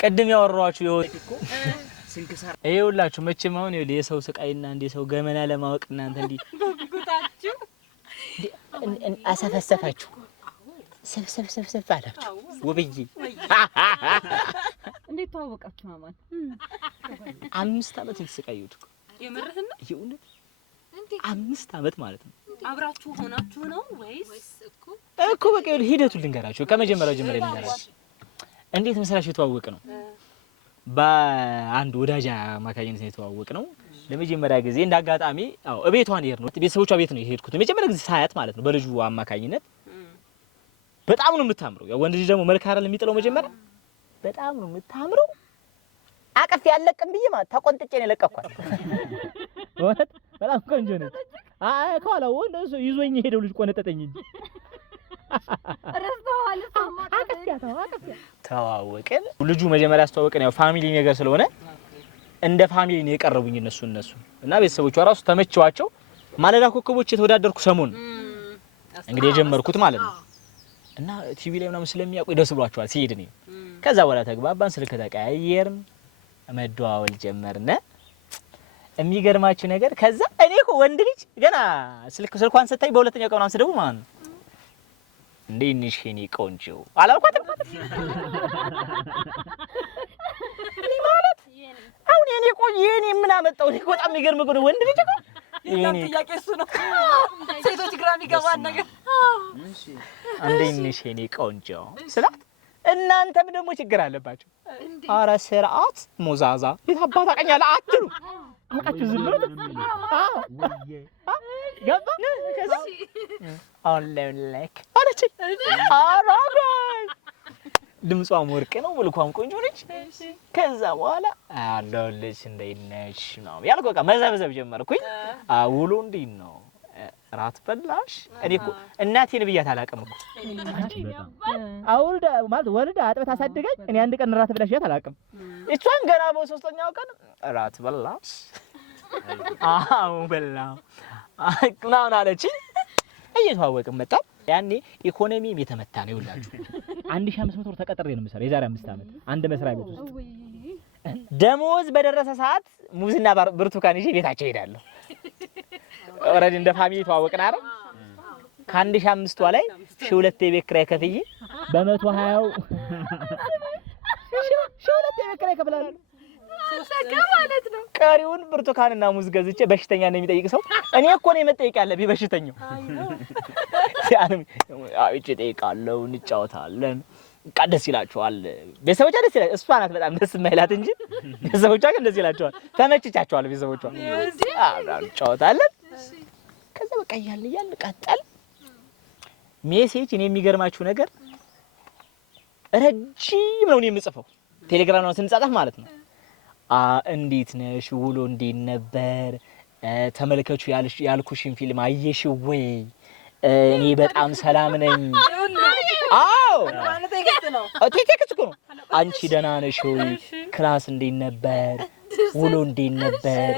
ቀድም ያወራዋችሁ ይወጥኩ ስንክሳር ይኸውላችሁ መቼም አሁን የሰው ስቃይና እንደ ሰው ገመና ለማወቅ እናንተ እንዲ ጉጉታችሁ አሰፈሰፋችሁ ሰፍ አላችሁ ውብዬ እንዴት ተዋወቃችሁ ማማን 5 አመት የተሰቃዩት የምርህና ይሁንት 5 አመት ማለት ነው አብራችሁ ሆናችሁ ነው ወይስ እኮ በቃ ሂደቱን ልንገራችሁ ከመጀመሪያው ጀምሬ ልንገራችሁ እንዴት መስራችሁ ተዋወቅ ነው በአንድ ወዳጅ አማካኝነት የተዋወቅ ነው ለመጀመሪያ ጊዜ እንዳጋጣሚ አው እቤቷን ይሄር ነው ቤተሰቦቿ ቤት ነው የሄድኩት ለመጀመሪያ ጊዜ ሳያት ማለት ነው በልጁ አማካኝነት በጣም ነው የምታምረው ያው ወንድ ልጅ ደግሞ መልክ አይደል የሚጥለው መጀመሪያ በጣም ነው የምታምረው አቀፍ ያለቅም ብዬ ማለት ተቆንጥጬ ነው ለቀኳት ወት በጣም ቆንጆ ነው አይ ካላው እንደሱ ይዞኝ ሄደው ልጅ ቆነጠጠኝ እንጂ ረስተዋል ተዋወቅን ልጁ መጀመሪያ አስተዋወቅን ያው ፋሚሊ ነገር ስለሆነ እንደ ፋሚሊ ነው የቀረቡኝ እነሱ እና ቤተሰቦቿ ራሱ ተመቸዋቸው ማለዳ ኮከቦች የተወዳደርኩ ሰሞን እንግዲህ የጀመርኩት ማለት ነው እና ቲቪ ላይ ምናምን ስለሚያውቁ ደስ ብሏቸዋል ሲሄድ ነው ከዛ በኋላ ተግባባን ስልክ ተቀያየርን መደዋወል ጀመርነ የሚገርማችሁ ነገር ከዛ እኔ እኮ ወንድ ልጅ ገና ስልኳን ሰጣኝ በሁለተኛው ቀን አንስደው ማለት ነው እንዴንሽ ሄኒ ቆንጆ አላልኳትም ማለት አሁን የኔ ቆንጆ የኔ ምን አመጣው እኔ በጣም የሚገርም ነው ወንድ ልጅ እኮ የኔ ጥያቄ እሱ ነው ሴቶች ግራም ይገባል ነገር እሺ እንዴንሽ ሄኒ ቆንጆ ስላት እናንተም ደግሞ ችግር አለባችሁ አረ ስርዓት ሞዛዛ የታባታ ቀኛለ አትሉ አቃችሁ ዝም ብሎ ገባ ከዛ ኦንላይክ አለች አራጋይ ድምጿም ወርቅ ነው መልኳም ቆንጆ ነች ከዛ በኋላ አለልሽ እንደነሽ ነው ያልኩ በቃ መዘብዘብ ጀመርኩኝ አውሎ እንዴት ነው ራት በላሽ እኔ እኮ እናቴን ብያት አላቀም እኮ አውልዳ ማለት ወልዳ አጥበት አሳደገኝ እኔ አንድ ቀን ራት ብላሽ ያት አላቀም እሷን ገና በሶስተኛው ቀን ራት በላሽ አው በላው አቅናውን አለች እየተዋወቅን መጣ ያኔ ኢኮኖሚም የተመታ ነው ይውላችሁ 1500 ብር ተቀጥሬ ነው የምሰራው የዛሬ 5 አመት አንድ መስሪያ ቤት ውስጥ ደሞዝ በደረሰ ሰዓት ሙዝና ብርቱካን ይዤ ቤታቸው ሄዳለሁ ኦሬዲ እንደ ፋሚሊ ተዋወቅን አይደል ከ1500 ላይ 2 የቤት ኪራይ ከፍዬ በ120 2 የቤት ኪራይ ከፍላለሁ ማለት ነው ቀሪውን ብርቱካንና ሙዝ ገዝቼ በሽተኛ ነው የሚጠይቅ ሰው እኔ እኮ ነው የመጠየቅ ያለብኝ በሽተኛው ያንም አውጪ ጠይቃለሁ እንጫወታለን ቀደስ ይላችኋል ቤተሰቦቿ ደስ ይላል እሷ ናት በጣም ደስ የማይላት እንጂ ቤተሰቦቿ ግን ደስ ይላችኋል ተመችቻቸዋል ቤተሰቦቿ አብራን እንጫወታለን ከዛ በቃ ያለ ቀጠል ሜሴጅ እኔ የሚገርማችሁ ነገር ረጅም ነው የምጽፈው ቴሌግራም ነው ስንጻጻፍ ማለት ነው እንዴት ነሽ ውሎ እንዴት ነበር ተመልከቹ ያልኩሽን ፊልም አየሽ ወይ እኔ በጣም ሰላም ነኝ አው ማለት ቴክስት ነው ቴክስት እኮ ነው አንቺ ደህና ነሽ ወይ ክላስ እንዴት ነበር ውሎ እንዴት ነበር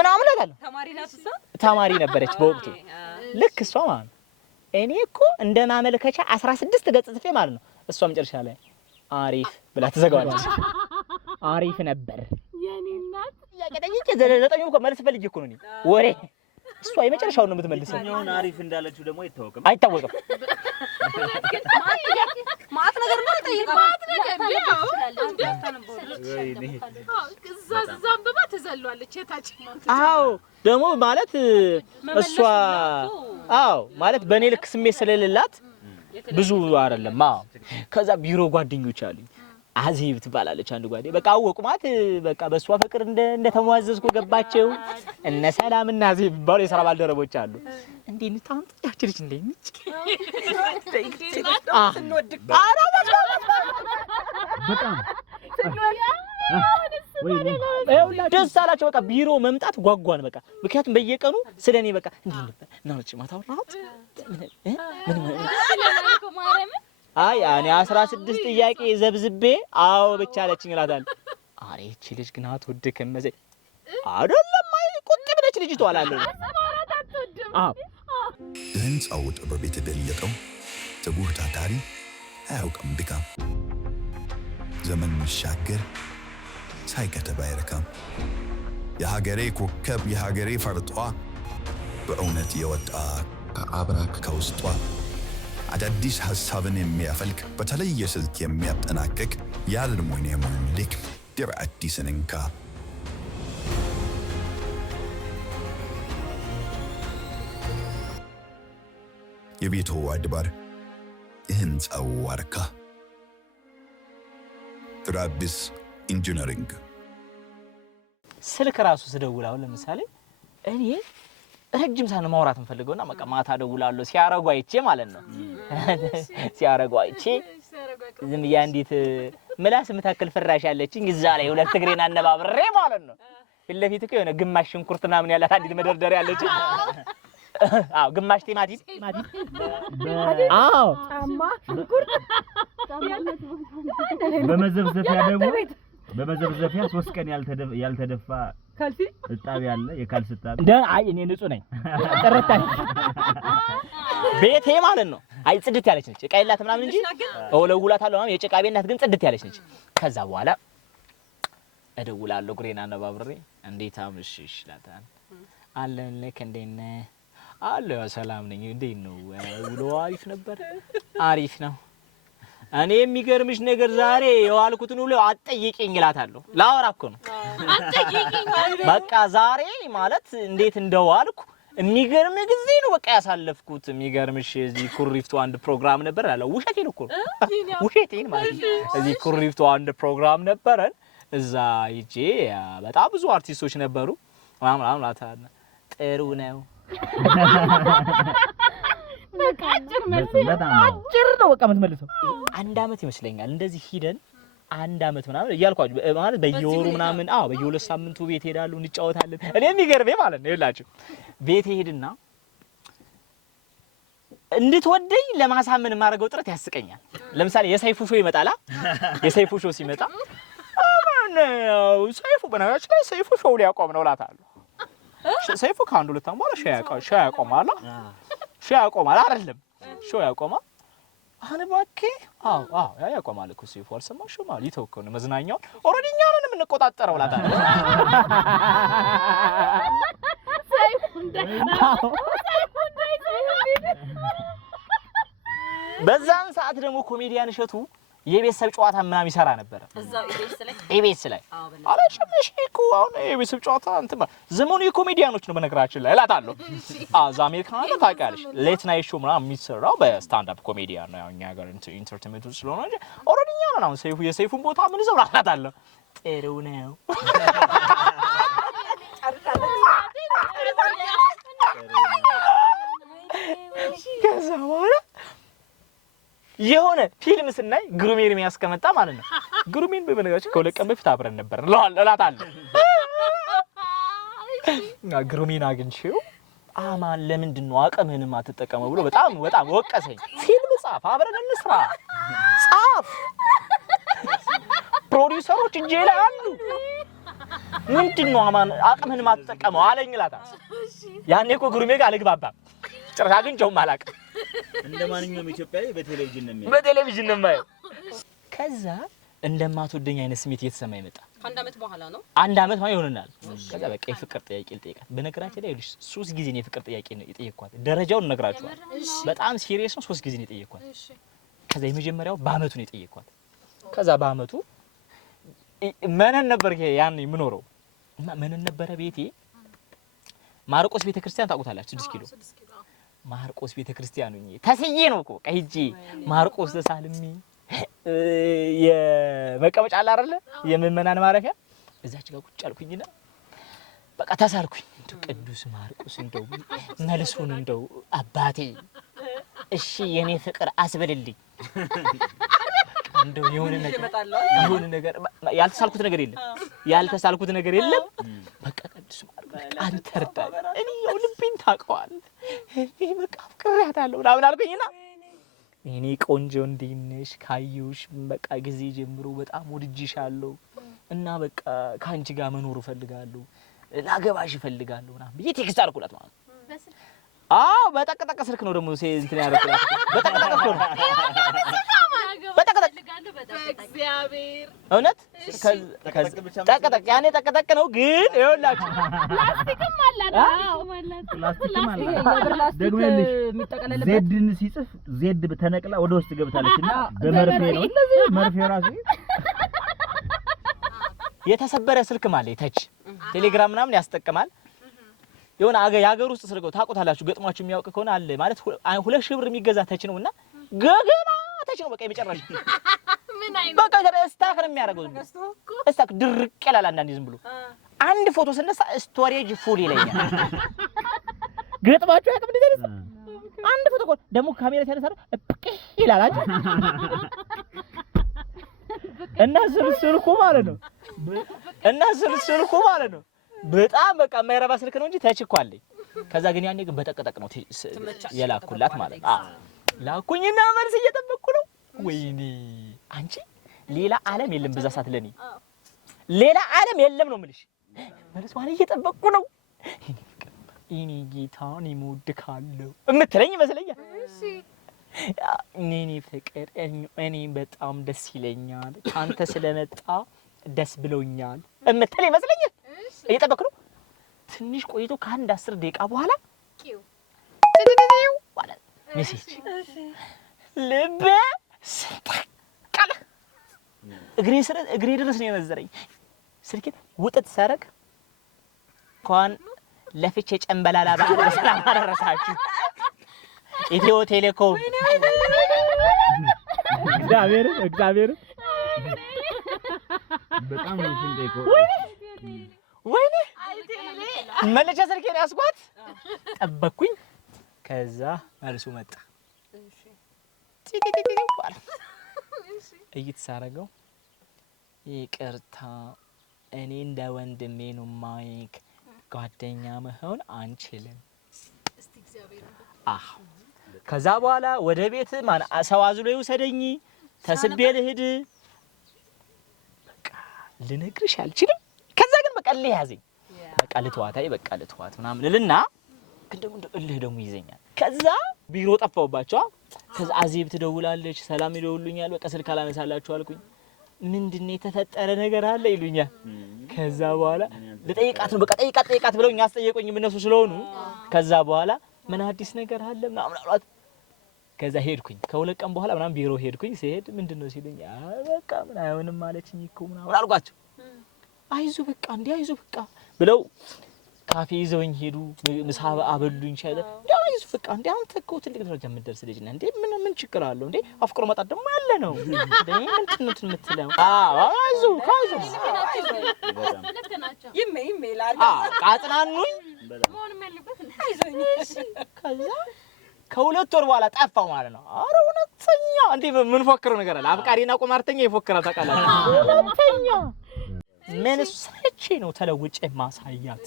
ምናምን አላለሁ ተማሪ ነበረች በወቅቱ ልክ እሷ ማለት እኔ እኮ እንደማመልከቻ 16 ገጽ ጽፌ ማለት ነው እሷ መጨረሻ ላይ አሪፍ ብላ ተዘጋዋለች አሪፍ ነበር የኔ እናት ያቀጠይቄ ዘጠኙ እኮ መልስ ፈልጌ እኮ ነው ወሬ እሷ የመጨረሻውን ነው የምትመልሰው እኛውን አሪፍ እንዳለችው ደግሞ አይታወቅም ማት ነገር ነው ጠይቀው ማት ነገር ያው እዛም በባ ተዘሏለች የታች አዎ ደግሞ ማለት እሷ አዎ ማለት በኔ ልክ ስሜት ስለሌላት ብዙ አይደለም አዎ ከዛ ቢሮ ጓደኞች አሉኝ አዚብ ትባላለች አንድ ጓደኛ በቃ አወቁማት በቃ በሷ ፍቅር እንደተሟዘዝኩ ገባቸው እነ ሰላምና አዚብ ባለ የሥራ ባልደረቦች አሉ እንዴ እንታንት ያችልሽ እንዴ ነች ስንወድቅ በጣም ደስ አላቸው በቃ ቢሮ መምጣት ጓጓን በቃ ምክንያቱም በየቀኑ ስለኔ በቃ እንዴ ነበር ናውጭ ማታውራት ምን አይ እኔ 16 ጥያቄ ዘብዝቤ አዎ ብቻ አለችኝ እላታለሁ አሬ እቺ ልጅ ግን አትወድክም መዘ አይደለም አይ ቁጥብ ነች ልጅቷ አላለሁ አዎ ህንጻው ጥበብ የተደለቀው ትጉህ ታታሪ አያውቅም ድካም ዘመን መሻገር ሳይከተብ አይረካም የሀገሬ ኮከብ የሀገሬ ፈርጧ በእውነት የወጣ ከአብራክ ከውስጧ አዳዲስ ሐሳብን የሚያፈልቅ በተለየ ስልት የሚያጠናቅቅ የአልሙኒየሙን ልክ ድር አዲስን እንካ የቤቱ አድባር የህንፃው ዋርካ ትራቢስ ኢንጂነሪንግ ስልክ ራሱ ስደውል አሁን ለምሳሌ እኔ ረጅም ሰዓት ማውራት እንፈልገውና በቃ ማታ ደውላለሁ ሲያረጉ አይቼ ማለት ነው ሲያረጉ አይቼ ዝም ያንዲት ምላስ ምታክል ፍራሽ ያለችኝ እዛ ላይ ሁለት እግሬን አነባብሬ ማለት ነው ፊት ለፊት እኮ የሆነ ግማሽ ሽንኩርት ምናምን ያላት አንዲት መደርደሪያ ያለችኝ አዎ ግማሽ ቲማቲም አዎ ጫማ ሽንኩርት በመዘብዘፊያ ደግሞ በመዘብዘፊያ 3 ቀን ያልተደፋ ካልሲ እጣቢ ያለ የካልስ እጣቢ አይ እኔ ንጹህ ነኝ ጥርታኝ ቤቴ ማለት ነው አይ ጽድት ያለች ነች እቃ የላት ምናምን እንጂ እወለውላታለሁ ማለት የጭቃ ቤት ናት ግን ጽድት ያለች ነች ከዛ በኋላ እደውላለሁ ግሬና አነባብሬ እንዴት አምሽሽ ላታን አለን ለክ እንዴነ አለ ሰላም ነኝ እንዴት ነው ውሎ አሪፍ ነበር አሪፍ ነው እኔ የሚገርምሽ ነገር ዛሬ የዋልኩትን ሁሉ አጠይቂኝ እላታለሁ ላወራ እኮ ነው አጠይቂኝ በቃ ዛሬ ማለት እንዴት እንደዋልኩ የሚገርም ጊዜ ነው በቃ ያሳለፍኩት የሚገርምሽ እዚህ ኩሪፍቱ አንድ ፕሮግራም ነበር አለ ውሸቴን እኮ ውሸቴን ማለት እዚህ ኩሪፍቱ አንድ ፕሮግራም ነበረን እዛ ሂጄ በጣም ብዙ አርቲስቶች ነበሩ ምናምን ላታና ጥሩ ነው አጭር ነው በቃ የምትመልሰው አንድ አመት ይመስለኛል እንደዚህ ሂደን አንድ አመት ምናምን እያልኳችሁ ማለት በየወሩ ምናምን በየሁለት ሳምንቱ ቤት ሄዳሉ እንጫወታለን እኔ የሚገርመኝ ማለት ነው ይላችሁ ቤት ሄድና እንድትወደኝ ለማሳመን ማረገው ጥረት ያስቀኛል ለምሳሌ የሰይፉ ሾው ይመጣላ የሰይፉ ሾው ሲመጣ ሰይፉ በነገራችን ላይ ሰይፉ ሾው ሊያቆም ነው እላታለሁ ሰይፉ ካንዱ ለታም በኋላ ሻይ ያቆማል ሻይ ያቆማል አይደለም ሾው ያቆማል አነባኬ ያቆማል እኮ ሰይፉ አልሰማሽም ማለት ይተውከው ነው መዝናኛው ኦሬዲ እኛ ነን የምንቆጣጠረው እላታለሁ ሰይፉ በዛን ሰዓት ደግሞ ኮሜዲያን እሸቱ የቤተሰብ ጨዋታ ምናምን ይሰራ ነበር እዛው ኢቢኤስ ላይ አላሽምሽ እኮ አሁን የቤተሰብ ጨዋታ እንትን ዘመኑ የኮሜዲያኖች ነው በነገራችን ላይ እላታለሁ አዛ አሜሪካን ታውቂያለሽ ሌት ናይት ሾው ምናምን የሚሰራው በስታንድ አፕ ኮሜዲያን ነው ያው እኛ ጋር ኢንተርቴይንመንት ስለሆነ እንጂ ኦሬዲ እኛ ነን አሁን ሰይፉ የሰይፉን ቦታ ምን ይዘው እላታለሁ ጥሩ ነው ከዛ በኋላ የሆነ ፊልም ስናይ ግሩሜን የሚያስቀመጣ ማለት ነው ግሩሜን በመነጋገር ከሁለት ቀን በፊት አብረን ነበር እላታለሁ ግሩሜን አግኝቼው አማን ለምንድን ነው አቅምህንም አትጠቀመው ብሎ በጣም ወቀሰኝ ፊልም ጻፍ አብረን እንስራ ጻፍ ፕሮዲዩሰሮች እጄ ላይ አሉ ምንድን ነው አማን አቅምህንም አትጠቀመው አለኝ እላታለሁ ያኔ እኮ ግሩሜ ጋር አልግባባም ጭራሽ አግኝቼውም አላውቅም እንደማንኛውም ኢትዮጵያዊ በቴሌቪዥን ነው የማየው ከዛ እንደማትወደኝ አይነት ስሜት እየተሰማኝ መጣ አንድ አመት በኋላ ነው አንድ አመት ማለት ይሆነናል ከዛ በቃ የፍቅር ጥያቄ ልጠይቃት በነገራችን ላይ ልጅ 3 ጊዜ ነው የፍቅር ጥያቄ ነው የጠየቅኳት ደረጃውን ነግራችኋል በጣም ሲሪየስ ነው 3 ጊዜ ነው የጠየቅኳት ከዛ የመጀመሪያው በአመቱ ነው የጠየቅኳት ከዛ በአመቱ መነን ነበር ያን የምኖረው እና መነን ነበረ ቤቴ ማርቆስ ቤተክርስቲያን ታውቁታላችሁ 6 ኪሎ ማርቆስ ቤተክርስቲያን ነው ተስዬ ነው እኮ ቀይጂ ማርቆስ ተሳልሚ የመቀመጫ አለ አይደለ የምመናን ማረፊያ እዛች ጋር ቁጭ አልኩኝና በቃ ተሳልኩኝ እንደው ቅዱስ ማርቆስ እንደው መልሱን እንደው አባቴ እሺ የኔ ፍቅር አስበልልኝ እንደው የሆነ ነገር ያልተሳልኩት ነገር የለም በቃ ቅዱስ ማርቆስ አንተ እርዳኝ እኔ ያው ልቤን ታውቀዋለህ እኔ በቃ ፍቅሬያታለሁ ምናምን አልኩኝና እኔ ቆንጆ እንዲነሽ ካዩሽ በቃ ጊዜ ጀምሮ በጣም ወድጄሻለሁ እና በቃ ካንቺ ጋር መኖር እፈልጋለሁ ላገባሽ እፈልጋለሁ ምናምን ብዬ ቴክስት አልኩላት ማለት ነው በጠቅጠቅ ስልክ ነው ደግሞ እንትን ያደረኩላት በጠቅጠቅ እግዚአብሔር እውነት ጠቅጠቅ ያኔ ጠቅጠቅ ነው ግን ይኸውላችሁ ፕላስቲክም አላት ፕላስቲክም አላት ደግሞ የሚጠቀለልበት ዜድን ሲጽፍ ዜድ ተነቅላ ወደ ውስጥ ገብታለችና በመርፌ ነው እንደዚህ መርፌ ራሱ የተሰበረ ስልክ ማለት ተች ቴሌግራም ምናምን ያስጠቅማል የሆነ የሀገር ውስጥ ስልክ ታውቁታላችሁ ገጥሟችሁ የሚያውቅ ከሆነ አለ ማለት 2000 ብር የሚገዛ ተች ነውና ገገማ ተች ነው በቃ የመጨረሻ ምን አይነት በቃ ስታክ ነው የሚያደርገው ስታክ ድርቅ ይላል አንዳንዴ ዝም ብሎ አንድ ፎቶ ስነሳ ስቶሬጅ ፉል ይለኛል ገጥሟችሁ ያውቃል እንደዚህ አንድ ፎቶ ደግሞ ካሜራ ሲያነሳ ይላል አይደል እና ስልኩ ማለት ነው በጣም በቃ የማይረባ ስልክ ነው እንጂ ተች እኮ አለኝ ከዛ ግን ያኔ ግን በጠቅጠቅ ነው የላኩላት ማለት ላኩኝና መልስ እየጠበቅኩ ነው ወይኔ አንቺ ሌላ ዓለም የለም በዛ ሰዓት ለኔ ሌላ ዓለም የለም ነው የምልሽ መልሷን እየጠበቅኩ ነው እኔ ጌታን ይሞድካለሁ እምትለኝ ይመስለኛል እሺ እኔ ፍቅር እኔ በጣም ደስ ይለኛል አንተ ስለመጣ ደስ ብሎኛል እምትለኝ ይመስለኛል እየጠበቅኩ ነው ትንሽ ቆይቶ ከአንድ 10 ደቂቃ በኋላ ማለት ሜሴጅ ልብ ሰጣቀለ እግሬ ድረስ ነው የመዘረኝ ስልኬ ውጥት ሰረቅ እንኳን ለፍቼ ጨምበላላ በዓል ሰላም አደረሳችሁ ኢትዮ ቴሌኮም እግዚአብሔር በጣም ነው ሽንጤኮ ወይኔ መለቻ ስልኬን ያስኳት ጠበቅኩኝ ከዛ መልሱ መጣ እሺ ቲቲቲቲ ባል እሺ እይተሳረገው ይቅርታ እኔ እንደ ወንድሜ ነው ማይክ ጓደኛ መሆን አንችልም እስቲ እግዚአብሔር ከዛ በኋላ ወደ ቤት ማን ሰው አዝሎ ይወሰደኝ ተስቤ ልሂድ በቃ ልነግርሽ አልችልም ከዛ ግን በቃ ልያዘኝ በቃ ልትዋት ምናምን ልልና ግን ደግሞ ይዘኛል ከዛ ቢሮ ጠፋውባቸው ከዛ አዜብ ትደውላለች ሰላም ይደውሉኛል በቃ ስልክ አላነሳላችሁ አልኩኝ ምንድነው የተፈጠረ ነገር አለ ይሉኛል ከዛ በኋላ ለጠይቃት ነው በቃ ጠይቃት ብለውኝ አስጠየቁኝ እነሱ ስለሆኑ ከዛ በኋላ ምን አዲስ ነገር አለ ምናምን አሏት ከዛ ሄድኩኝ ከሁለት ቀን በኋላ ምናምን ቢሮ ሄድኩኝ ሲሄድ ምንድነው ሲሉኝ በቃ ምን አይሆንም ማለችኝ እኮ ምናምን አልኳቸው አይዞ በቃ ብለው ካፌ ይዘውኝ ሄዱ ምሳ አበሉኝ ሻይለ አይዞ በቃ እንዴ አንተ እኮ ትልቅ ደረጃ የምትደርስ ልጅ ነህ እንዴ ምን ችግር አለው እንዴ አፍቅሮ መጣት ደግሞ ያለ ነው እንዴ ምንድነው የምትለው አይዞ ይላል ቃጥናኑኝ መሆንም ያለበት አይዞኝ ከዛ ከሁለት ወር በኋላ ጠፋው ማለት ነው አረ እውነተኛ እንዴ ምን ፎክረው ነገር አለ አፍቃሪና ቁማርተኛ ይፎክራል ታውቃላችሁ እውነተኛ ምን ሰጪ ነው ተለውጬ ማሳያት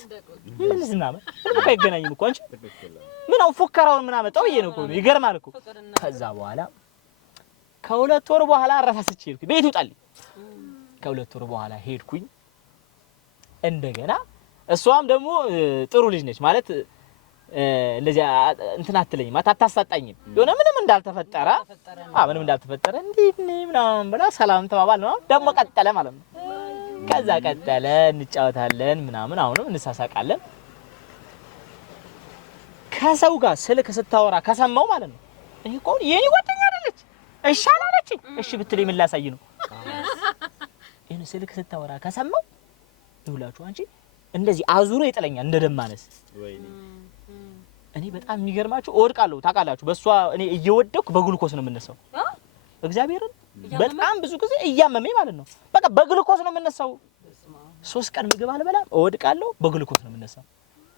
ምን ዝናመ በቃ ይገናኝም እኮ አንቺ ምን አው ፎከራውን ምን አመጣው እኮ ነው ይገርማል እኮ ከዛ በኋላ ከሁለት ወር በኋላ አራሳስቼ ሄድኩ ቤት ይውጣልኝ ከሁለት ወር በኋላ ሄድኩኝ እንደገና እሷም ደግሞ ጥሩ ልጅ ነች ማለት እንደዚህ እንትን አትለኝም አታሳጣኝም የሆነ ምንም እንዳልተፈጠረ እንዴት ነኝ ምናምን ብላ ሰላም ተባባል ነው ደግሞ ቀጠለ ማለት ነው ከዛ ቀጠለ እንጫወታለን ምናምን አሁንም እንሳሳቃለን ከሰው ጋር ስልክ ስታወራ ከሰማው ማለት ነው ይሄ እኮ የኔ ጓደኛ አይደለች እሺ አላለች እሺ ብትለኝ ምን ላሳይ ነው ይሄን ስልክ ስታወራ ከሰማው ይውላችሁ አንቺ እንደዚህ አዙሮ ይጥለኛል እንደደማነስ ወይኔ እኔ በጣም የሚገርማችሁ እወድቃለሁ ታውቃላችሁ በሷ እኔ እየወደኩ በግሉኮስ ነው የምነሳው እግዚአብሔርን በጣም ብዙ ጊዜ እያመመኝ ማለት ነው በቃ በግሉኮስ ነው የምነሳው 3 ቀን ምግብ አልበላም እወድቃለሁ በግሉኮስ ነው የምነሳው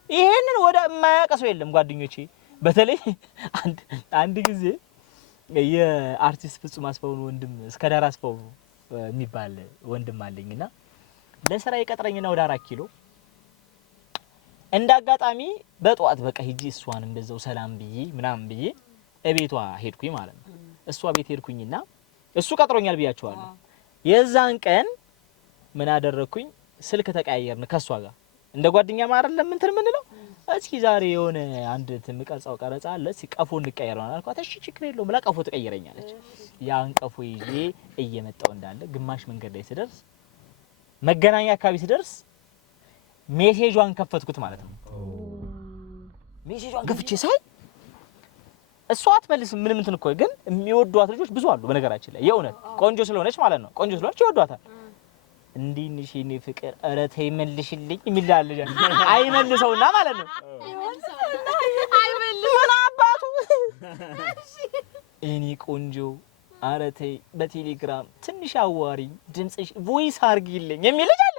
ይሄንን ወደ የማያቀሰው የለም ጓደኞቼ በተለይ አንድ ጊዜ የአርቲስት ፍጹም አስፋው ወንድም እስከዳር አስፋው የሚባል ወንድም አለኝና ለስራ ይቀጥረኝና ወደ 4 ኪሎ እንዳጋጣሚ በጧት በቃ ሂጂ እሷንም በዛው ሰላም ብዬ ምናምን ብዬ እቤቷ ሄድኩኝ ማለት ነው እሷ ቤት ሄድኩኝና እሱ ቀጥሮኛል ብያቸዋለሁ የዛን ቀን ምን አደረኩኝ ስልክ ተቀያየርን ከሷ ጋር እንደ ጓደኛ ማረለም እንትን ምንለው እስኪ ዛሬ የሆነ አንድ ትምቀርጻው ቀረጻ አለ ሲቀፎ እንቀየረው አልኳት። እሺ ችግር የለውም ብላ ቀፎ ተቀየረኛለች። ያን ቀፎ ይዤ እየመጣው እንዳለ ግማሽ መንገድ ላይ ስደርስ መገናኛ አካባቢ ስደርስ ሜሴጇን ከፈትኩት ማለት ነው። ሜሴጇን ከፍቼ ሳይ እሷ አትመልስም ምንም እንትን እኮ ግን የሚወዷት ልጆች ብዙ አሉ በነገራችን ላይ የእውነት ቆንጆ ስለሆነች ማለት ነው። ቆንጆ ስለሆነች ይወዷታል። እንዲንሽ የኔ ፍቅር ኧረ ተይ መልሽልኝ የሚላል ልጅ አይመልሰውና ማለት ነው። ምን አባቱ እኔ ቆንጆ ኧረ ተይ በቴሌግራም ትንሽ አዋሪኝ ድምጽሽ ቮይስ አርጊልኝ የሚል ልጅ አለ።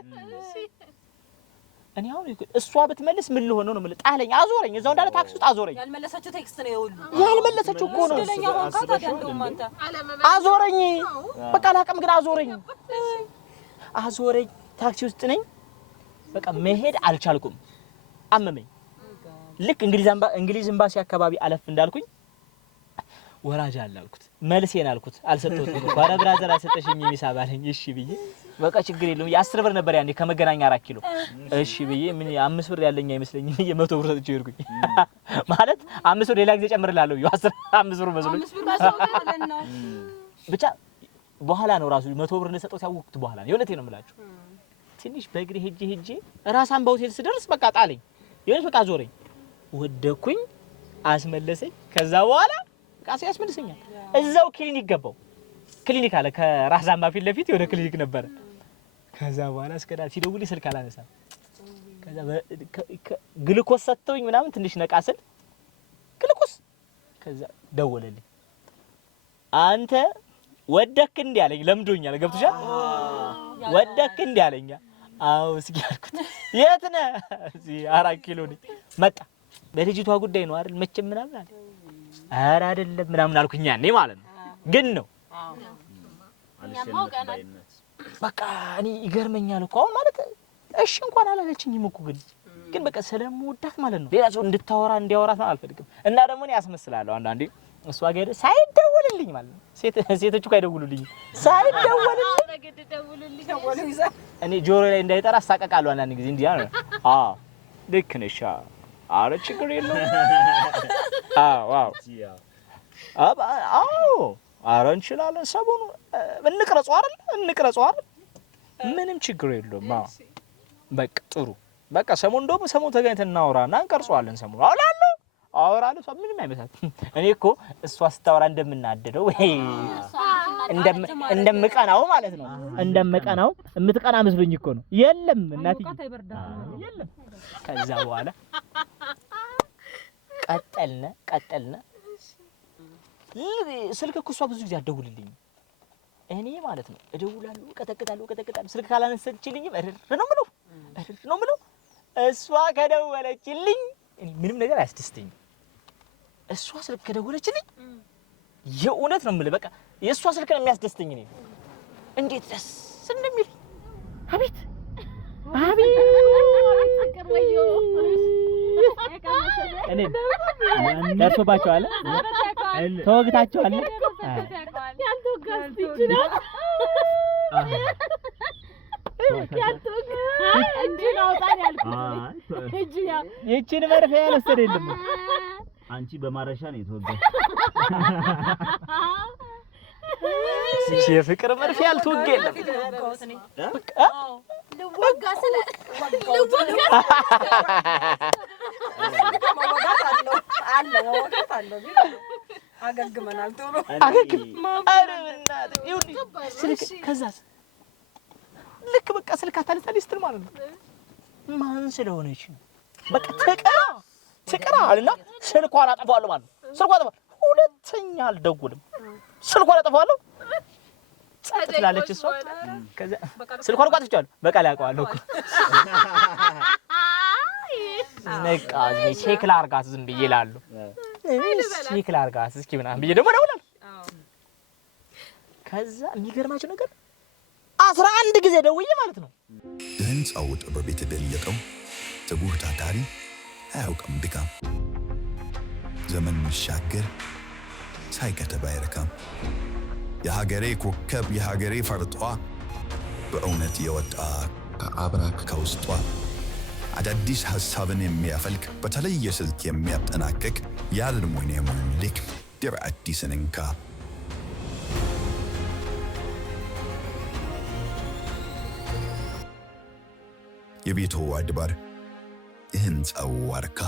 እኔ አሁን እሷ ብትመልስ ምን ልሆን ነው ማለት ጣለኝ አዞረኝ እዛው እንዳለ ታክሲ ውስጥ አዞረኝ። ያልመለሰችው ቴክስት ነው ይሁን ያልመለሰችው እኮ ነው አዞረኝ። በቃ አላውቅም ግን አዞረኝ ታክሲ ውስጥ ነኝ። በቃ መሄድ አልቻልኩም አመመኝ። ልክ እንግሊዝ ኤምባሲ አካባቢ አለፍ እንዳልኩኝ ወራጅ አላልኩት መልሴን አልኩት አልሰጠሁትም። ኧረ ብራዘር አልሰጠሽኝ የሚሳብ አለኝ። እሺ ብዬ በቃ ችግር የለውም የ10 ብር ነበር ያኔ ከመገናኛ 4 ኪሎ እሺ ብዬ ምን 5 ብር ያለኝ አይመስለኝም የ100 ብር ሰጥቼ ሄድኩኝ። ማለት 5 ብር ሌላ ጊዜ ጨምርላለሁ 5 ብር መስሎኝ ብቻ በኋላ ነው ራሱ 100 ብር እንደሰጠው ሲያወቅኩት በኋላ ነው። የእውነቴን ነው የምላችሁ። ትንሽ በእግሬ ሄጄ ራሳን በሆቴል ስደርስ በቃ ጣለኝ። የሆነች በቃ ዞረኝ ወደኩኝ አስመለሰኝ። ከዛ በኋላ በቃ ያስመልሰኛል። እዛው ክሊኒክ ገባው። ክሊኒክ አለ ከራሳማ ፊት ለፊት የሆነ ክሊኒክ ነበር። ከዛ በኋላ እስከዳ ሲደውልኝ ስልክ አላነሳም። ከዛ ግሉኮስ ሰጥተውኝ ምናምን ትንሽ ነቃስል ግሉኮስ ከዛ ደወለልኝ። አንተ ወደክ እንዴ አለኝ። ለምዶኛል ገብቶሻል? ወደክ እንዴ አለኝ። አዎ እስኪ አልኩት። የት ነህ? እዚህ 4 ኪሎ ነኝ። መጣ በልጅቷ ጉዳይ ነው አይደል መቼም ምናምን አለ። ኧረ አይደለም ምናምን አልኩኝ ያኔ ማለት ነው። ግን ነው በቃ እኔ ይገርመኛል እኮ አሁን ማለት እሺ እንኳን አላለችኝም እኮ ግን በቃ ስለምወዳት ማለት ነው ሌላ ሰው እንዲያወራት ነው አልፈልግም። እና ደግሞ እኔ ያስመስላለሁ አንዳንዴ እሷ ጋር ሳይደውልልኝ ማለት ነው። ሴቶች እኮ አይደውሉልኝ ሳይደውልልኝ እኔ ጆሮ ላይ እንዳይጠራ አሳቀቃለሁ አንዳንድ ጊዜ እንዲያ ነው። ልክ ነሽ። ኧረ ችግር የለውም። ዋው ኧረ እንችላለን። ሰሞኑን እንቅረጸው አይደል ምንም ችግር የለውም። በቃ ጥሩ በቃ ሰሞኑን ደግሞ ተገናኝተን እናወራና እንቀርጸዋለን። ሰሞኑን አወራለሁ ምንም አይመሳትም። እኔ እኮ እሷ ስታወራ እንደምናደደው ወይ እንደምቀናው ማለት ነው። እንደምቀናው የምትቀና መስሎኝ እኮ ነው። የለም እናትዬ የለም። ከዛ በኋላ ቀጠልነ ስልክ እኮ እሷ ብዙ ጊዜ አትደውልልኝ። እኔ ማለት ነው እደውላለሁ ቀጠቅጣለሁ ስልክ ካላነሳችልኝም እርር ነው ምለው እሷ ከደወለችልኝ እኔ ምንም ነገር አያስደስተኝም። እሷ ስልክ ከደወለችልኝ የእውነት ነው የምልህ በቃ የእሷ ስልክ ነው የሚያስደስተኝ። እኔ እንዴት ደስ እንደሚል አቤት እኔ ደርሶባቸዋል ተወግታቸዋል ይቺን መርፌ ያልወሰደ የለም። አንቺ በማረሻ ነው የተወጋሽ። እሺ የፍቅር መርፌ ያልተወጋ የለም። ልወጋ አገግመናል ቶሎ ከዛስ ልክ በቃ ስልክ አታነሳልኝ ስትል ማለት ነው ማን ስለሆነች ነው በቃ ትቀራ አለና ስልኳን አጠፋዋለሁ ማለት ነው። ሁለተኛ አልደውልም ስልኳን አጠፋዋለሁ። ጸጥ ትላለች እሷ። ከዛ ስልኳን አጥፍቻለሁ በቃ ላውቀዋለሁ እኮ ነቃ ቼክ ላርጋት ዝም ብዬ እላለሁ። ቼክ ላርጋት እስኪ ምናምን ብዬ ደግሞ እደውላለሁ። ከዛ የሚገርማችሁ ነገር 11 ጊዜ ደውዬ ማለት ነው የህንፃው ጥበብ የተደለቀው ትጉህ ታታሪ አያውቅም ድካም። ዘመን ሲሻገር ሳይከተብ አይረካም። የሀገሬ ኮከብ የሀገሬ ፈርጧ በእውነት የወጣ ከአብራክ ከውስጧ አዳዲስ ሐሳብን የሚያፈልቅ በተለየ ስልት የሚያጠናቅቅ የአልሙኒየም ሊክ ድር አዲስን እንካ የቤቱ አድባር የህንፃው ዋርካ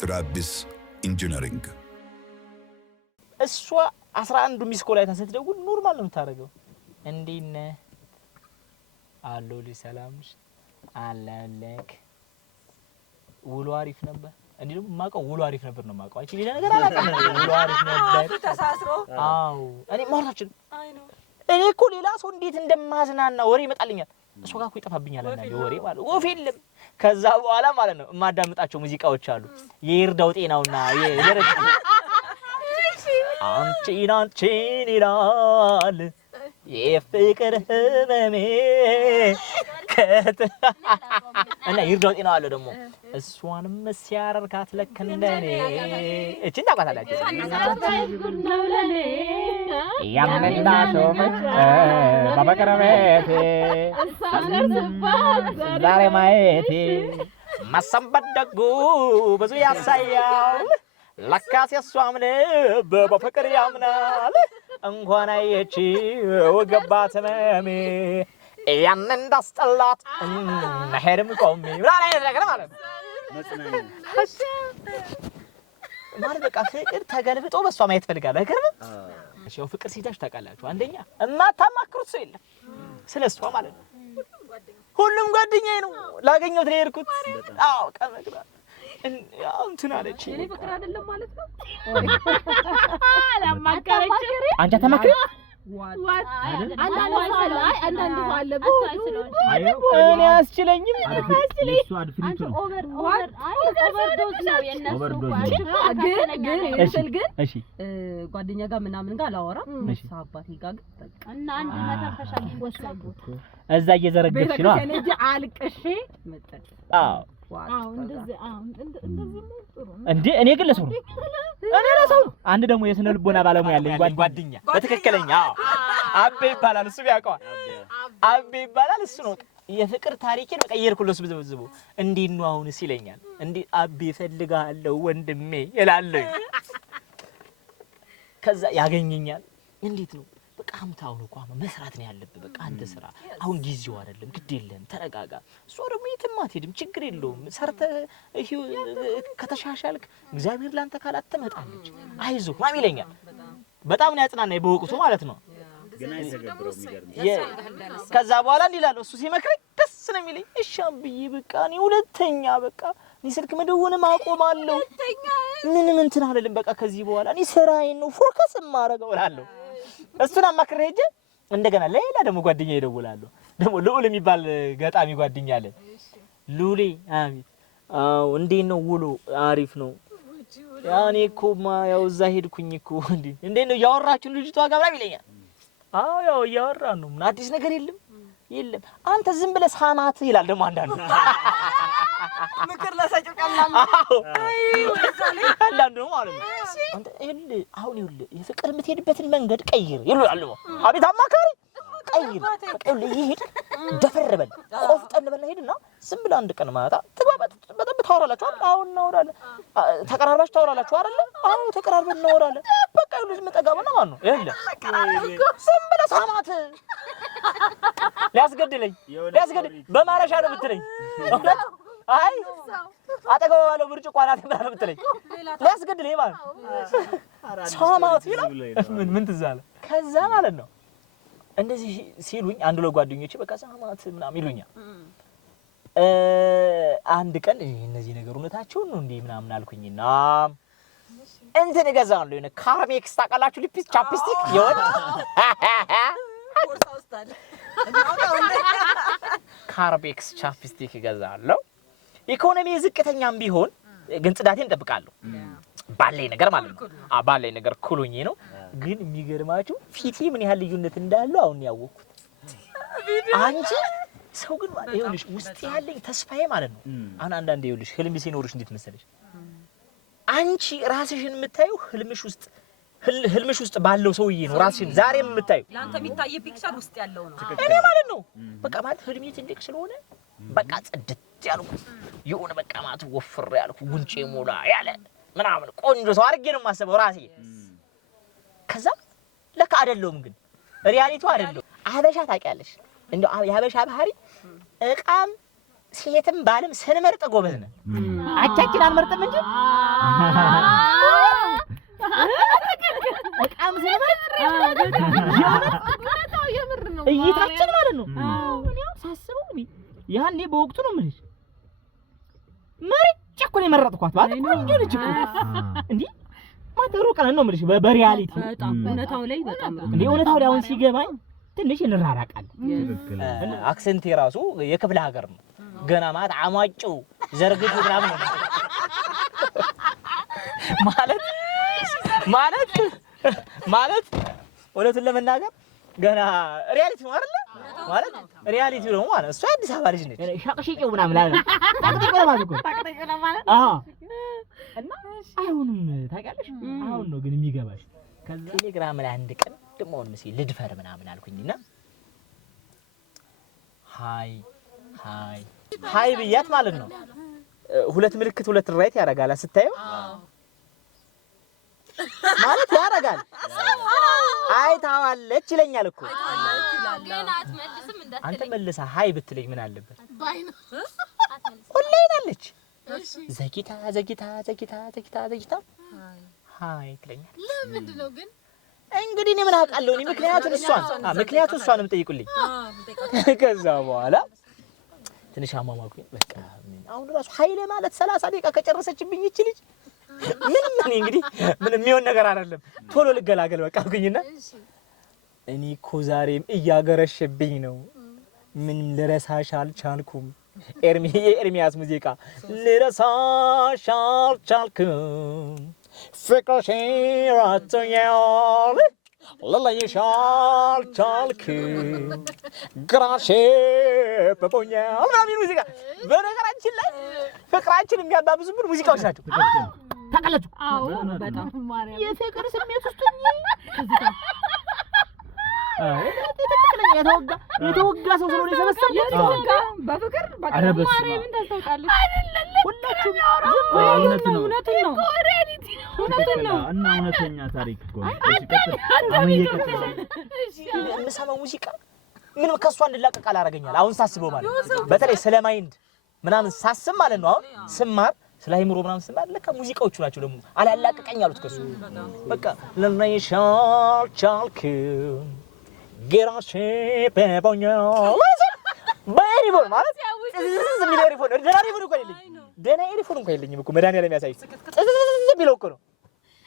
ትራዲስ ኢንጂነሪንግ እሷ 11 ሚስ ኮል አይታ ስትደውል ኖርማል ነው የምታደርገው። እንዴት ነህ አሎ ሰላምሽ አለለክ ውሎ አሪፍ ነበር። እንዴ ደግሞ ማቀው ውሎ አሪፍ ነበር ነው ማቀው። አንቺ ሌላ ነገር አላቀም ውሎ አሪፍ ነበር ተሳስሮ። አዎ እኔ ማውራችን እኔ እኮ ሌላ ሰው እንዴት እንደማዝናና ወሬ ይመጣልኛል። እሷ ጋር እኮ ይጠፋብኛል እና ወሬ ማለት ወፍ የለም። ከዛ በኋላ ማለት ነው የማዳምጣቸው ሙዚቃዎች አሉ የይርዳው ጤናውና የደረጃ አንቺን ይላል የፍቅር ህመሜ እና ይርዳው ጤናው አለ ደግሞ እሷንም ሲያረርካት ለክ እንደኔ እቺን ታውቃታላችሁ። ያመንዳ ሶፈች በበቀረቤቴ ዛሬ ማየቴ ማሰንበት ደጉ ብዙ ያሳያል ለካስ የሷም ልብ በፍቅር ያምናል እንኳን አየች ወገባት ህመሜ ያን እንዳስጠላት መሄድም ቆሜ ብራኔ ነገር ማለት ነው ማለት በቃ ፍቅር ተገልብጦ በሷ ማየት ፈልጋለሁ አይገርም? እሺ ፍቅር ሲታሽ ታውቃላችሁ አንደኛ እማታማክሩት ሰው የለም ስለሷ ማለት ነው። ሁሉም ጓደኛዬ ነው ላገኘው ትሄድኩት አዎ ቀመግራ ያው እንትን አለች እኔ ፍቅር አይደለም ማለት ነው አላማከረች አንቺ ተማክሪ አንዳንድ ባለ እኔ አስችለኝም እሱ አድፍሪቱ ነው ኦቨርዶዝ ነው የነሱ ግን እሺ ጓደኛ ጋር ምናምን ጋር አላወራም አባቴ ጋር በቃ እና አንድ መተንፈሻ ሊወሰዱ እዛ እየዘረገች ነው ከነጂ አልቅሼ መጣች አዎ እንደዚህ ጥሩ ነው እንዴ እኔ ግን ለሰው ነው እኔ ለሰው አንድ ደግሞ የስነ ልቦና ባለሙያ ያለኝ ጓደኛ በትክክለኛ አቤ ይባላል እሱ ያውቀዋል አቤ ይባላል እሱ ነው የፍቅር ታሪኬን መቀየርኩልስ ብዝብዝቡ እንዴት ነው አሁንስ ይለኛል እንዴ አቤ ፈልጋለሁ ወንድሜ ይላልኝ ከዛ ያገኘኛል እንዴት ነው በቃ አምታው ነው ቋም መስራት ነው ያለብህ በቃ አንተ ስራ አሁን ጊዜው አይደለም ግድ የለም ተረጋጋ እሱ ደግሞ የትም አትሄድም ችግር የለውም ሰርተህ ከተሻሻልክ እግዚአብሔር ላንተ ካላት ትመጣለች አይዞህ ማም ይለኛል በጣም ነው ያጽናናኝ በወቅቱ ማለት ነው ገና ይተገብረው የሚገርም ከዛ በኋላ እንዲላለው እሱ ሲመክረኝ ደስ ነው የሚለኝ እሺ አብዬ በቃ እኔ ሁለተኛ በቃ እኔ ስልክ መደወልም አቆማለሁ ምንም እንትን አይደለም በቃ ከዚህ በኋላ እኔ ስራዬን ነው ፎከስ ማረጋው እላለሁ እሱን አማክሬ ሄጄ እንደገና ሌላ ደግሞ ጓደኛ ይደውላሉ ደግሞ ልዑል የሚባል ገጣሚ ጓደኛ አለ ሉሌ አሚት አው እንዴት ነው ውሎ አሪፍ ነው ያኔ እኮ ያው እዛ ሄድኩኝ እኮ እንዴት ነው ያወራችሁ ልጅቷ ጋር ይለኛል አው ያው ያወራን ነው ምን አዲስ ነገር የለም አንተ ዝም ብለህ ሳማት ይላል ደግሞ አንዳንዱ ምክር ለሰጭው ቀላም አንዳንዱ ማለት ነው አንተ አሁን የፍቅር የምትሄድበትን መንገድ ቀይር ይላል አቤት አማካሪ ቀይር በቃ ይሄድ ደፈረበል ቆፍጠን በል ሄድና ዝም ብለህ አንድ ቀን ማታ በጣም ታወራላችሁ አሁን እናወራለን ተቀራርባችሁ ታወራላችሁ አይደል አዎ ተቀራርበን እናወራለን በቃ ልጅ መጠጋበና ማለት ነው ዝም ብለህ ሳማት ሊያስገድለኝ በማረሻ ነው ብትለኝ እውነት አይ አጠገብ ባለው ብርጭቆ አናት ምናምን ብትለኝ ሊያስገድለኝ ማለት ሳማት ይላል ምን ትዝ አለ ከዛ ማለት ነው እንደዚህ ሲሉኝ አንድ ለጓደኞቼ በቃ ሳማት ምናምን ይሉኛል አንድ ቀን እነዚህ ነገር እውነታቸው ነው እንዴ ምናምን አልኩኝና እንትን እገዛለሁ የሆነ ካርሜክስ ታውቃላችሁ ሊፕስ ቻፕስቲክ ይወድ ካርሜክስ ቻፕስቲክ እገዛለሁ ኢኮኖሚ ዝቅተኛም ቢሆን ግን ጽዳቴን እጠብቃለሁ ባለኝ ነገር ማለት ነው ባለኝ ነገር ኩሉኝ ነው ግን የሚገርማችሁ ፊቴ ምን ያህል ልዩነት እንዳለው አሁን ያወቅኩት አንቺ ሰው ግን ይኸውልሽ ውስጥ ያለኝ ተስፋዬ ማለት ነው አሁን አንዳንዴ ይኸውልሽ ህልም ሲኖርሽ እንዴት መሰለሽ አንቺ ራስሽን የምታዩ ህልምሽ ውስጥ ህልምሽ ውስጥ ባለው ሰውዬ ነው ራስሽን ዛሬም የምታዩ። ላንተ የሚታየ ፒክቸር ውስጥ ያለው ነው እኔ ማለት ነው። በቃ ማለት ህልሜ ትልቅ ስለሆነ በቃ ጽድት ያልኩ የሆነ በቃ ማለት ወፍር ያልኩ ጉንጬ ሞላ ያለ ምናምን ቆንጆ ሰው አድርጌ ነው የማስበው ራሴ። ከዛ ለካ አይደለሁም፣ ግን ሪያሊቲው አይደለም። አበሻ ታውቂያለሽ፣ እንደው የአበሻ ባህሪ እቃም ሴትም ባልም ስንመርጥ ጎበዝ ነን። አቻችን አንመርጥም እንጂ እቃም ስንመርጥ የምር ነው እይታችን ማለት ነው። እኔው ሳስበው ያኔ በወቅቱ ነው የምልሽ መርጬ እኮ ነው የመረጥኳት ማለት ቆንጆ ልጅ እኮ እንዴ ማተሩ ቀን ነው የምልሽ በሪያሊቲ በጣም እውነታው ላይ በጣም እንዴ እውነታው ላይ አሁን ሲገባኝ ትንሽ እንራራቃለን። አክሰንቴ ራሱ የክፍለ ሀገር ነው ገና ማለት አሟጭው ዘርግቱ ምናምን ነው ማለት እውነቱን ለመናገር ገና ሪያሊቲ ነው አይደል? ማለት ሪያሊቲ ነው ማለት እሷ አዲስ አበባ ልጅ ነች። ሻቅሽቂው ምናምን አለ ታቅጥቂው ማለት እኮ ታቅጥቂው ማለት እና አይሆንም ታውቂያለሽ። አሁን ነው ግን የሚገባሽ። ከዛ ቴሌግራም ላይ አንድ ቀን ደሞ አሁን መስዬ ልድፈር ምናምን አልኩኝና ሃይ ብያት ማለት ነው። ሁለት ምልክት ሁለት ራይት ያደርጋል ስታየው ማለት ያደርጋል። አይታዋለች ይለኛል እኮ ግን አትመልስም እንዳትለኝ። አንተ መልሳ ሃይ ብትለኝ ምን አለበት? ኦንላይን አለች። ዘጊታ ሃይ ትለኛል። ለምንድን ነው ግን? እንግዲህ እኔ ምን አውቃለሁ? እኔ ምክንያቱም እሷንም ጠይቁልኝ። ከዛ በኋላ ትንሽ አማማኩኝ። በቃ አሁን ራሱ ሃይለ ማለት 30 ደቂቃ ከጨረሰችብኝ እቺ ልጅ ምንም እኔ እንግዲህ ምንም የሚሆን ነገር አይደለም። ቶሎ ልገላገል በቃ አልኩኝና እኔ እኮ ዛሬም እያገረሸብኝ ነው። ምንም ልረሳሽ አልቻልኩም። ኤርሚያስ ሙዚቃ ልረሳሽ አልቻልኩም ፍቅርሽን ረቶኛል ልለይሽ አልቻልኩም ግራሽ በቦኛል ምናምን ሙዚቃ። በነገራችን ላይ ፍቅራችን የሚያባብዙብን ሙዚቃዎች ናቸው። ታውቃላችሁ? አዎ በጣም የፍቅር ስሜት ውስጥ የተወጋ ሰው ስለሆነ የሰበሰበው በፍቅር በቃ ማርያምን ታስታውቃለች ሁላችሁም እውነትን ነው እና እውነተኛ ታሪክ እኮ ሲቀጥል አሁን እየቀጠለ የምሰማው ሙዚቃ ምንም ከሷ እንድላቀቅ አላረገኛል። አሁን ሳስበው ማለት በተለይ ስለ ማይንድ ምናምን ሳስብ ማለት ነው። አሁን ስማር ስለ አይምሮ ምናምን ስማር ለካ ሙዚቃዎቹ ናቸው ደግሞ አላላቀቀኝ አሉት ከሱ በቃ ለነይሽ አልቻልኩም ግራሽ በቦኛል በኤሪፎን ማለት ዝም ብሎ ኤሪፎን ደህና ኤሪፎን እንኳን የለኝም እኮ መድኃኒዓለም የሚያሳይ ዝም ብሎ እኮ ነው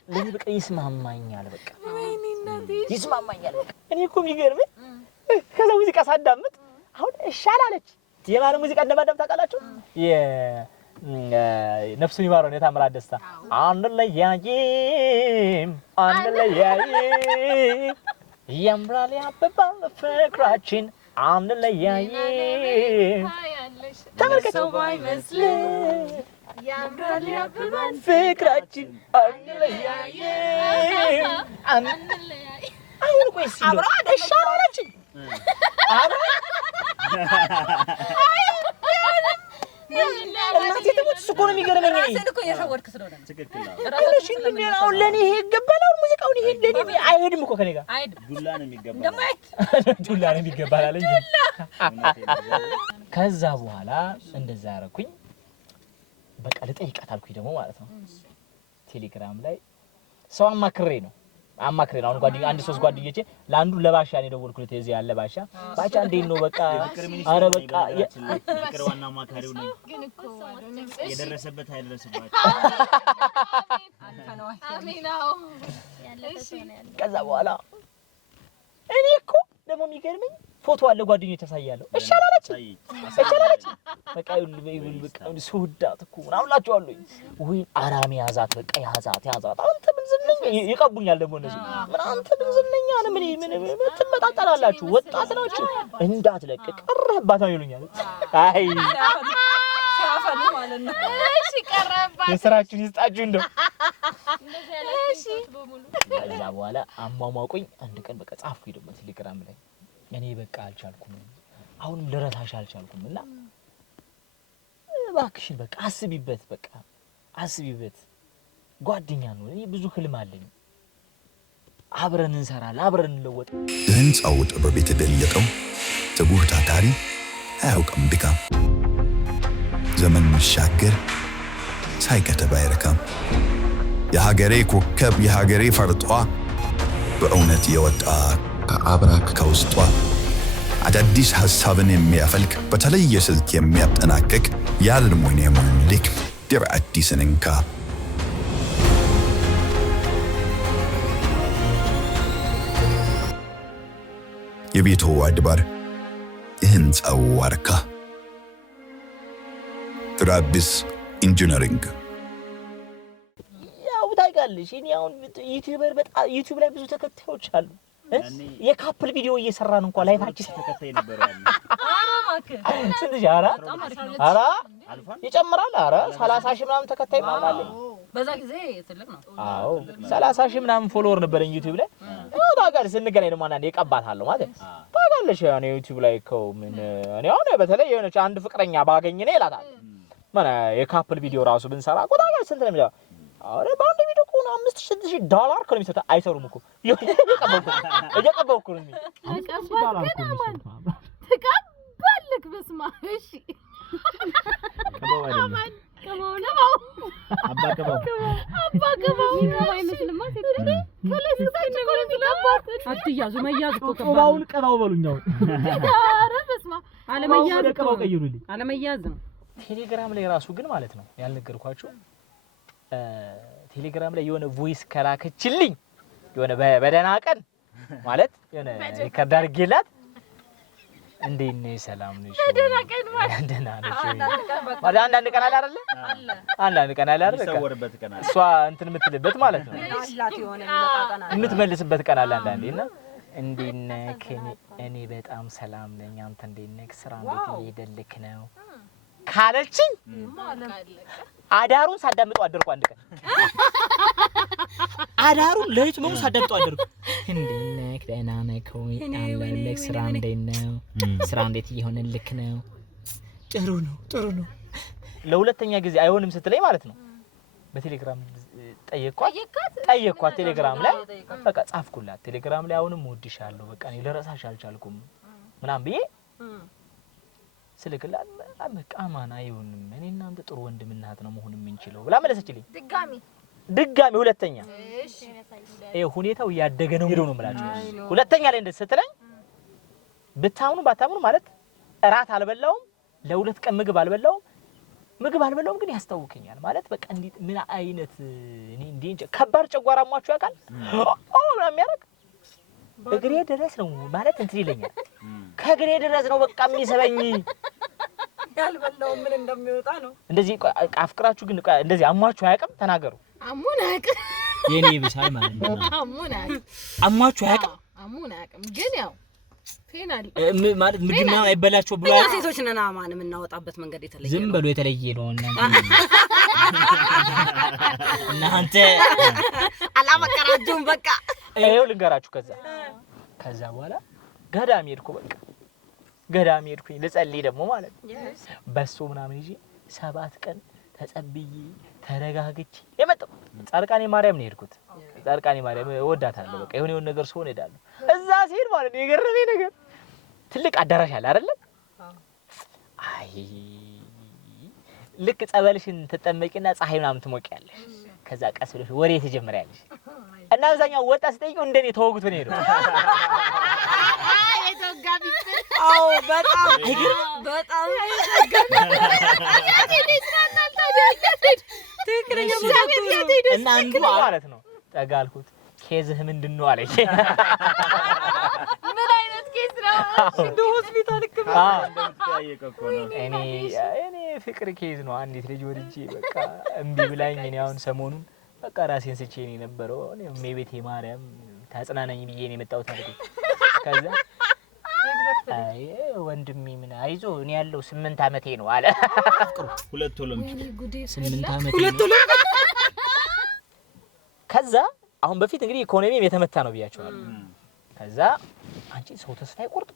ለኔ በቃ ይስማማኛል። በቃ ይስማማኛል። እኔ እኮ የሚገርምህ ከዛ ሙዚቃ ሳዳምጥ አሁን እሻላለች። የማን ሙዚቃ እንደማዳም ታውቃላችሁ? ነፍሱን ይማረው ነው የታምራት ደስታ አንድ ላይ ያምራል ያበባል ፍቅራችን አንድ ላይ ተመልከት ያምራል ያበባል ፍቅራችን አንድ ላይ አሁን ቆይ ሲሉ እሻላለች እናቴ ደግሞ እሱ እኮ ነው የሚገርመኝ። ራስህን እኮ እየሸወድክ ስለሆነ ነው። ትክክል ነው። አሁን ለእኔ ይሄ ይገባል። አሁን ሙዚቃውን ይሄ ለእኔ አይሄድም እኮ ከእኔ ጋር ዱላ ነው የሚገባው። ዱላ ነው የሚገባል አለኝ። ከዛ በኋላ እንደዛ ያደረኩኝ በቃ ልጠይቃት አልኩኝ ደግሞ ማለት ነው። ቴሌግራም ላይ ሰው አማክሬ ነው አሁን ጓደኛ አንድ ሶስት ጓደኞቼ ለአንዱ ለባሻ ነው የደወልኩት። እዚህ ያለ ባሻ እንዴት ነው በቃ አረ በቃ ፍቅር ዋና ማካሪው ነው ግን እኮ የደረሰበት አይደረሰበት አሜናው ያለበት ነው ያለው። ከዛ በኋላ እኔ እኮ ደግሞ የሚገርመኝ ፎቶ አለ ጓደኞቼ ታሳያለሁ። እሻላለች በቃ ሱዳት እኮ ምናምን እላቸዋለሁ። ወይ አራሚ ያዛት በቃ ያዛት አንተ ምን ዝነኛ ይቀቡኛል ደግሞ እነሱ ምን አንተ ምን ዝነኛ ነው ምን ትመጣጣላችሁ ወጣት ናችሁ እንዳትለቅ ቀረህባት ነው ይሉኛል። አይ ሲያፈሉ ማለት ነው። እሺ ቀረህባት የሥራችሁን ይስጣችሁ እንደው እሺ ከዛ በኋላ አሟሟቁኝ አንድ ቀን በቃ ጻፍኩኝ ደግሞ ቴሌግራም ላይ እኔ በቃ አልቻልኩም አሁንም ልረሳሽ አልቻልኩምና እባክሽን በቃ አስቢበት ጓደኛ ነው እኔ ብዙ ህልም አለኝ አብረን እንሰራለን አብረን እንለወጥ ህንጻው ጥበብ የተገለጠው ትጉህ ታታሪ አያውቅም ድካም ዘመን መሻገር ሳይከተብ አይረካም የሀገሬ ኮከብ የሀገሬ ፈርጧ በእውነት የወጣ ከአብራክ ከውስጧ አዳዲስ ሐሳብን የሚያፈልቅ በተለየ ስልት የሚያጠናቅቅ የአልሙኒየም ሊክ ድር አዲስን እንካ የቤቱ አድባር የህንጻው ዋርካ ትራቢስ ኢንጂነሪንግ ያው ታውቃለሽ እኔ አሁን ዩቲዩብ ላይ ብዙ ተከታዮች አሉ የካፕል ቪዲዮ እየሰራን እንኳን ላይፋችን ተከታይ ነበርው ስንት ጃራ አራ ይጨምራል አራ 30 ሺህ ምናምን ተከታይ ማለት በዛ ጊዜ ትልቅ ነው አዎ 30 ሺህ ምናምን ፎሎወር ነበረኝ ዩቲዩብ ላይ ታውቃለሽ ስንገናኝ ደግሞ አንዴ ቀባታለሁ ማለት ታውቃለሽ ያኔ ዩቲዩብ ላይ ምን እኔ አሁን በተለይ የሆነች አንድ ፍቅረኛ ባገኝ ነው ይላታል ማና የካፕል ቪዲዮ ራሱ ብንሰራ ታውቃለሽ ስንት ነው የሚለው አረ ባንድ ቪዲዮ ኮን $5,000 ነው የሚሰጣ አይሰሩም እኮ እየቀበውኩ ነው $5,000 ተቀበልክ በስማ እሺ ከማው አባከባው አይመስልም ማለት ከለስከኝ አትያዙ መያዝ እኮ ጾባውን ቀባው በሉኛው አረ በስማ አለመያዝ ቀባው ቀይሩልኝ አለመያዝ ነው ቴሌግራም ላይ ራሱ ግን ማለት ነው ያልነገርኳችሁ ቴሌግራም ላይ የሆነ ቮይስ ከላከችልኝ የሆነ በደና ቀን ማለት የሆነ ከዳርጌላት እንዴት ነሽ ሰላም ነሽ በደና ቀን ማለት ደና ነሽ ማለት አንዳንድ ቀን አለ አይደል አንዳንድ ቀን አለ አይደል ሰወርበት ቀን አለ እሷ እንትን የምትልበት ማለት ነው አላት የሆነ የሚመጣቀና የምትመልስበት ቀን አለ አንዳንዴና እንዴት ነህ እኔ በጣም ሰላም ነኝ አንተ እንዴት ነህ ስራ እንዴት እየሄደልክ ነው ካለችኝ አዳሩን ሳዳምጠው አደርኩ አንድ ቀን አዳሩን ለይት ነው ሳዳምጠው አደርኩ እንዴት ደህና ነህ ወይ አለልክ ስራ እንዴት ነው ስራ እንዴት እየሆነልክ ነው ጥሩ ነው ለሁለተኛ ጊዜ አይሆንም ስትለኝ ማለት ነው በቴሌግራም ጠየቅኳት ቴሌግራም ላይ በቃ ጻፍኩላት ቴሌግራም ላይ አሁንም ወድሻለሁ በቃ እኔ ለራሳሽ አልቻልኩም ምናም ብዬ ስልክላት በቃ አማን አይሆንም እኔ እናንተ ጥሩ ወንድምና እህት ነው መሆን የምንችለው ብላ መለሰችልኝ ድጋሚ ሁለተኛ እሺ ሁኔታው ያደገ ነው ሄዶ ነው ማለት ሁለተኛ ላይ እንደዚህ ስትለኝ ብታምኑ ባታምኑ ማለት እራት አልበላውም ለሁለት ቀን ምግብ አልበላውም ግን ያስታውከኛል ማለት በቃ እንዴት ምን አይነት እኔ እንዴ ከባድ ጨጓራማችሁ ያውቃል ምናምን የሚያደርግ እግሬ ድረስ ነው ማለት እንትን ይለኛል ከእግሬ ድረስ ነው በቃ የሚሰበኝ ያልበላው ምን እንደሚወጣ ነው እንደዚህ አፍቅራችሁ ግን እንደዚህ አሟችሁ አያውቅም ተናገሩ አሙን አያውቅም የኔ ብቻይ ማለት ነው አሙን አያውቅም አሟችሁ አያውቅም ግን ያው ፌናል ማለት ምግብ ነው አይበላችሁ ብሎ ሴቶች ነን አማን የምናወጣበት መንገድ የተለየ ዝም ብሎ የተለየ ነው እናንተ አላመቀራችሁም በቃ ይሄው ልንገራችሁ ከዛ በኋላ ገዳም ሄድኩኝ ልጸልይ ደግሞ ማለት በሶ ምናምን ይዤ 7 ቀን ተጸብዬ ተረጋግቼ የመጣው ጻድቃኔ ማርያም ነው ሄድኩት ጻድቃኔ ማርያም ወዳታለሁ በቃ የሆነ ነገር ሰው ሄዳለሁ እዛ ሲሄድ ማለት ነው የገረመኝ ነገር ትልቅ አዳራሽ አለ አይደል አይ ልክ ጸበልሽን ተጠመቂና ፀሐይ ምናምን ትሞቂያለሽ ከዛ ቀስ ብለሽ ወሬ ትጀምሪያለሽ እና አብዛኛው ወጣ ሲጠይቁ እንደኔ ተወግቶ ነው ሄደው አዎ በጣም ትክክለኛ እና አንዱ ማለት ነው ጠጋልኩት ኬዝህ ምንድነው አለኝ ምን አይነት ኬዝ ነው እንደ ሆስፒታል ክፍል እንደምትጠይቀው ነው እኔ ፍቅር ኬዝ ነው አንዲት ልጅ ወድጄ በቃ እምቢ ብላኝ እኔ አሁን ሰሞኑን በቃ ራሴን ስቼ ነው የነበረው እኔ ቤቴ ማርያም ታጽናናኝ ብዬ ነው የመጣሁት አልኩት ከዛ አይ ወንድሜ ምን አይዞ እኔ ያለው 8 አመቴ ነው አለ ሁለት ኦሎምፒክ 8 አመቴ ሁለት ኦሎምፒክ ከዛ አሁን በፊት እንግዲህ ኢኮኖሚም የተመታ ነው ብያቸዋለሁ ከዛ አንቺ ሰው ተስፋ ይቆርጥ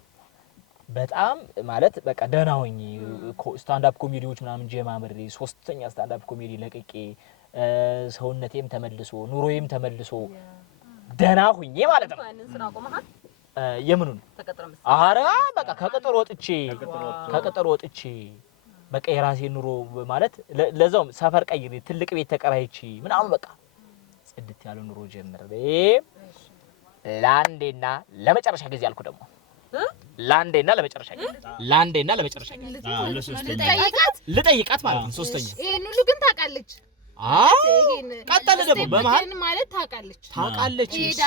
በጣም ማለት በቃ ደህና ሆኜ ስታንድ አፕ ኮሜዲዎች ምናምን ጀማምሬ ሶስተኛ ስታንድ አፕ ኮሜዲ ለቅቄ ሰውነቴም ተመልሶ ኑሮዬም ተመልሶ ደህና ሆኜ ማለት ነው ያንን ስራ ቆመሃል የምኑን ተቀጥረም አረ በቃ ከቀጠሮ ወጥቼ በቃ የራሴ ኑሮ ማለት ለዛውም ሰፈር ቀይሬ ትልቅ ቤት ተከራይቼ ምናምን በቃ ጽድት ያለ ኑሮ ጀምሬ ላንዴና ለመጨረሻ ጊዜ አልኩ ደግሞ ላንዴና ለመጨረሻ ጊዜ ልጠይቃት ማለት ነው ሶስተኛ ይሄን ሁሉ ግን ታውቃለች ቀጠለ ደግሞ በመሃል ማለት ታውቃለች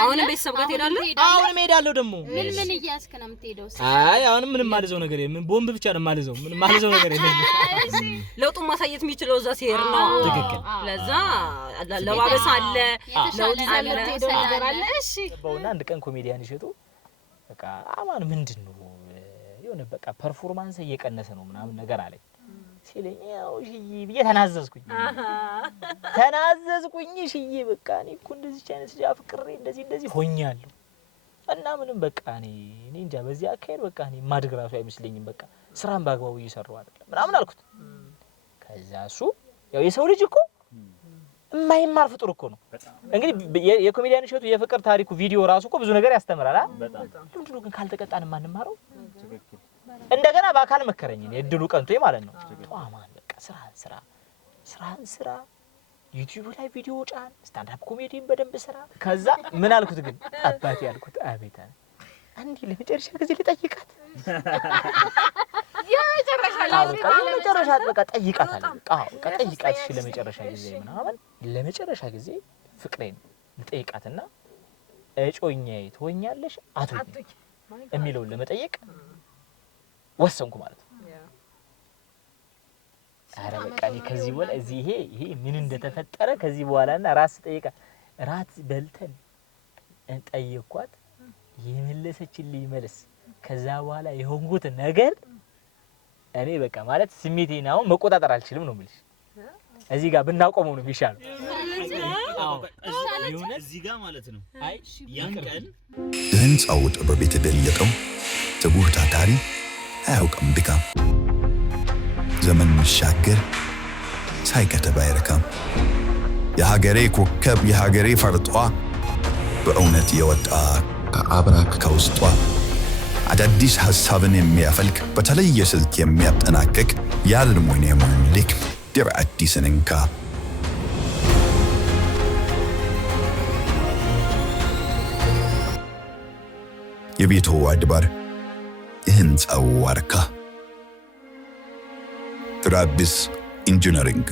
አሁን ቤተሰብ ጋር ትሄዳለህ አሁን ሄዳለሁ ደግሞ ምን እያስከ ነው የምትሄደው አይ አሁን ምንም ማለዘው ነገር የለም ቦምብ ብቻ ነው ማለዘው ምንም ማለዘው ነገር የለም ለውጡን ማሳየት የሚችለው እዛ ሲሄድ ነው ትክክል ለዛ ለባበስ አለ ለውጥ አለ ነገር አለ እሺ በእውነት አንድ ቀን ኮሜዲያን ይሸጡ በቃ አማን ምንድነው የሆነ በቃ ፐርፎርማንስ እየቀነሰ ነው ምናምን ነገር አለኝ ሲለኝ ያው ሽዬ ብዬ ተናዘዝኩኝ ሽዬ በቃ እኔ እኮ እንደዚህ አይነት ልጅ አፍቅሬ እንደዚህ ሆኛለሁ እና ምንም በቃ እኔ እንጃ በዚህ አካሄድ በቃ እኔ ማድግ ራሱ አይመስለኝም በቃ ስራን ባግባቡ እየሰራው አይደለም ምናምን አልኩት ከዛ እሱ ያው የሰው ልጅ እኮ የማይማር ፍጡር እኮ ነው እንግዲህ የኮሜዲያን እሸቱ የፍቅር ታሪኩ ቪዲዮ ራሱ እኮ ብዙ ነገር ያስተምራል ለምንድነው ግን ካልተቀጣን ማንማረው እንደገና በአካል መከረኝ እድሉ ቀንቶኝ ማለት ነው ጧማን በቃ ስራ ዩቲዩብ ላይ ቪዲዮ ጫን ስታንድ አፕ ኮሜዲን በደንብ ስራ ከዛ ምን አልኩት ግን አባቴ ያልኩት አቤት አንዴ ለመጨረሻ ጊዜ ልጠይቃት የመጨረሻ በቃ ጠይቃታለሁ በቃ ጠይቃት እሺ ለመጨረሻ ጊዜ ምናምን ለመጨረሻ ጊዜ ፍቅሬን ልጠይቃትና እጮኛዬ ትሆኛለሽ አትሆኝ የሚለውን ለመጠየቅ ወሰንኩ ማለት ነው አረ በቃ ከዚህ በኋላ ይሄ ምን እንደተፈጠረ ከዚህ በኋላና ራስ ጠይቃ ራት በልተን እንጠይቋት የመለሰችልኝ መልስ ከዛ በኋላ የሆንኩት ነገር እኔ በቃ ማለት ስሜቴን አሁን መቆጣጠር አልችልም ነው የምልሽ እዚህ ጋር ብናቆመው ነው የሚሻለው እዚህ ጋር ማለት ነው አይ ያን ቀን ህንጻው ጥበብ የተገለጠው ትጉህ ታታሪ አያውቅም ድካም ዘመን መሻገር ሳይከተብ አይረካም የሀገሬ ኮከብ የሀገሬ ፈርጧ በእውነት የወጣ ከአብራክ ከውስጧ አዳዲስ ሐሳብን የሚያፈልቅ በተለየ ስልት የሚያጠናቅቅ የአልሙኒየም ሊክ ድር አዲስን እንካ የቤቱ አድባር የህንጻው ዋርካ ትራቢስ ኢንጂነሪንግ